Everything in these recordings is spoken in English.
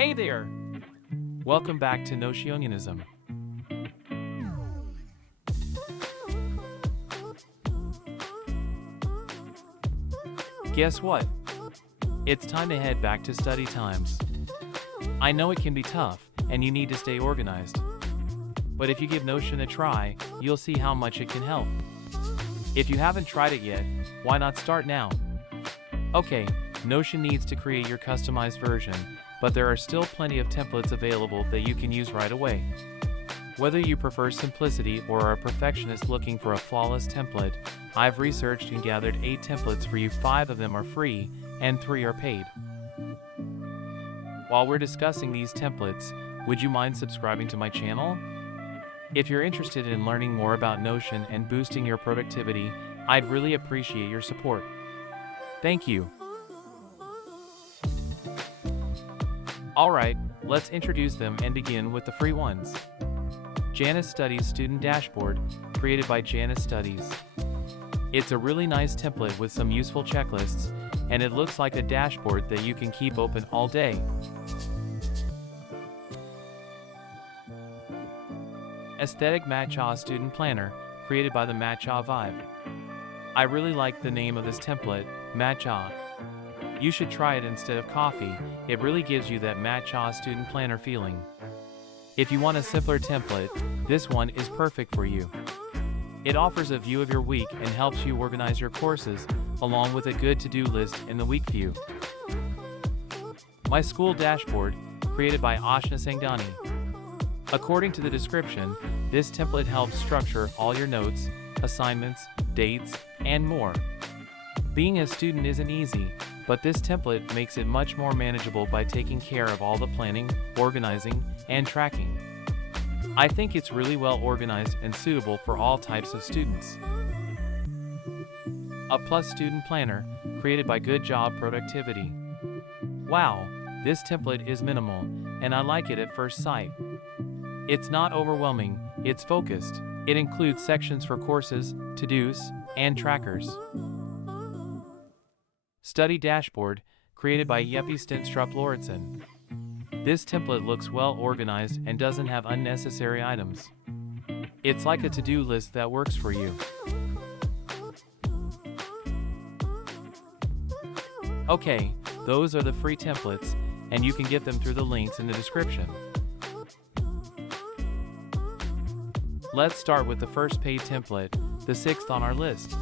Hey there! Welcome back to Notionism. Guess what? It's time to head back to study times. I know it can be tough, and you need to stay organized. But if you give Notion a try, you'll see how much it can help. If you haven't tried it yet, why not start now? Okay, Notion needs to create your customized version, but there are still plenty of templates available that you can use right away. Whether you prefer simplicity or are a perfectionist looking for a flawless template, I've researched and gathered 8 templates for you. 5 of them are free, and 3 are paid. While we're discussing these templates, would you mind subscribing to my channel? If you're interested in learning more about Notion and boosting your productivity, I'd really appreciate your support. Thank you. Alright, let's introduce them and begin with the free ones. Janice Studies Student Dashboard, created by Janice Studies. It's a really nice template with some useful checklists, and it looks like a dashboard that you can keep open all day. Aesthetic Matcha Student Planner, created by the Matcha Vibe. I really like the name of this template, Matcha. You should try it instead of coffee, it really gives you that Matcha student planner feeling. If you want a simpler template, this one is perfect for you. It offers a view of your week and helps you organize your courses, along with a good to-do list in the week view. My School Dashboard, created by Ashna Sangdani. According to the description, this template helps structure all your notes, assignments, dates, and more. Being a student isn't easy, but this template makes it much more manageable by taking care of all the planning, organizing, and tracking. I think it's really well organized and suitable for all types of students. A Plus Student Planner, created by Good Job Productivity. Wow, this template is minimal, and I like it at first sight. It's not overwhelming, it's focused. It includes sections for courses, to-dos, and trackers. Study Dashboard, created by Jeppe Stenstrup Lauritsen. This template looks well organized and doesn't have unnecessary items. It's like a to-do list that works for you. Okay, those are the free templates, and you can get them through the links in the description. Let's start with the first paid template, the 6th on our list.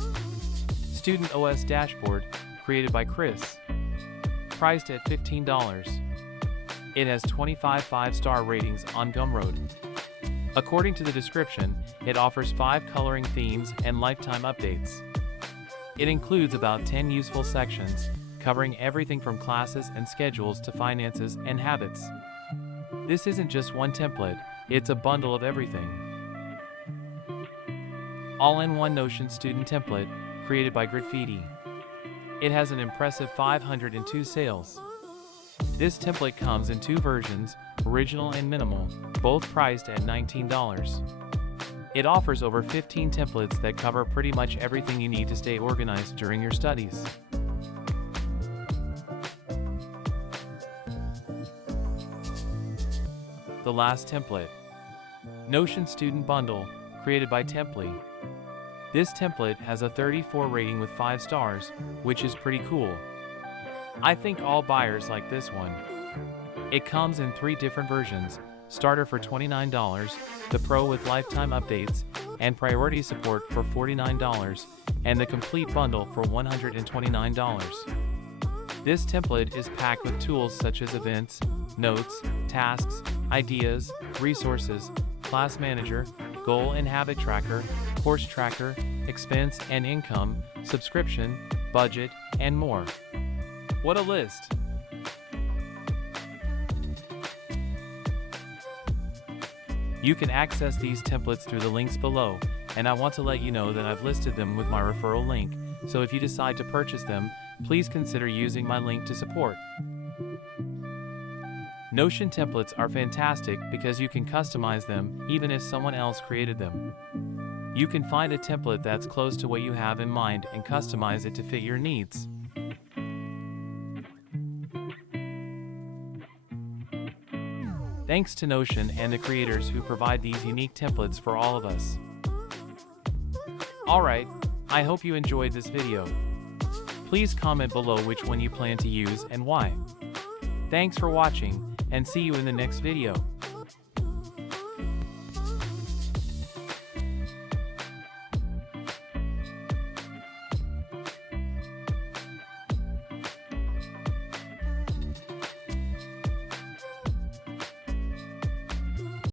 Student OS Dashboard, created by Chris. Priced at $15. It has 25 5-star ratings on Gumroad. According to the description, it offers 5 coloring themes and lifetime updates. It includes about 10 useful sections, covering everything from classes and schedules to finances and habits. This isn't just one template, it's a bundle of everything. All-in-one Notion student template, created by Graffiti. It has an impressive 502 sales. This template comes in 2 versions, original and minimal, both priced at $19. It offers over 15 templates that cover pretty much everything you need to stay organized during your studies. The last template. Notion Student Bundle, created by Temply. This template has a 34 rating with 5 stars, which is pretty cool. I think all buyers like this one. It comes in 3 different versions, starter for $29, the Pro with lifetime updates, and priority support for $49, and the complete bundle for $129. This template is packed with tools such as events, notes, tasks, ideas, resources, class manager, goal and habit tracker, course tracker, expense and income, subscription, budget, and more. What a list! You can access these templates through the links below, and I want to let you know that I've listed them with my referral link, so if you decide to purchase them, please consider using my link to support. Notion templates are fantastic because you can customize them even if someone else created them. You can find a template that's close to what you have in mind and customize it to fit your needs. Thanks to Notion and the creators who provide these unique templates for all of us. Alright, I hope you enjoyed this video. Please comment below which one you plan to use and why. Thanks for watching, and see you in the next video.